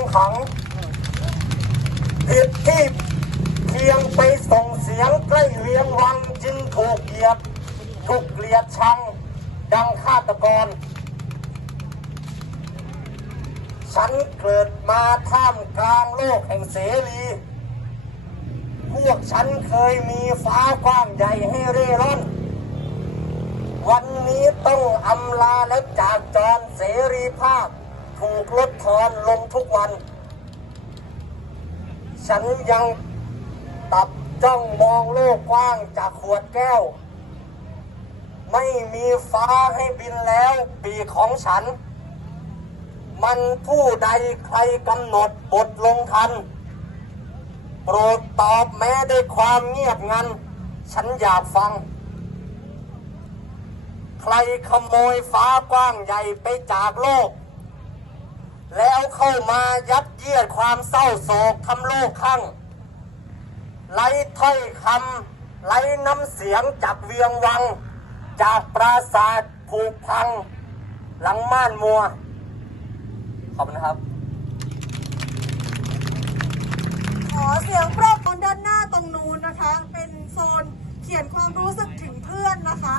งขังผิดที่เพียงไปส่งเสียงใกล้เวียงวังจึงถูกเหยียดถูกเกลียดชัง ดังฆาตกร ฉันเกิดมาท่ามกลางโลกแห่งเสรี พวกฉันเคยมีฟ้ากว้างใหญ่ให้เร่ร่อน วันนี้ต้องอำลาและจากจรเสรีภาพ ถูกลดทอนลงทุกวัน ฉันยังตับจ้องมองโลกกว้างจากขวดแก้ว ไม่มีฟ้าให้บินแล้วปีของฉัน มันผู้ใดใครกำหนดบทลงทัน โปรดตอบแม้ด้วยความเงียบงัน ฉันอยากฟัง ใครขโมยฟ้ากว้างใหญ่ไปจากโลก เข้ามายัดเยียดความเศร้าโศกทำโลกข้างไร้ถ้อยคำไร้น้ำเสียงจากเวียงวัง จากปราสาทผุพัง หลังม่านมัว ขอบคุณนะครับ ขอเสียงปรบมือด้านหน้าตรงนู้นนะคะ เป็นโซนเขียนความรู้สึกถึงเพื่อนนะคะ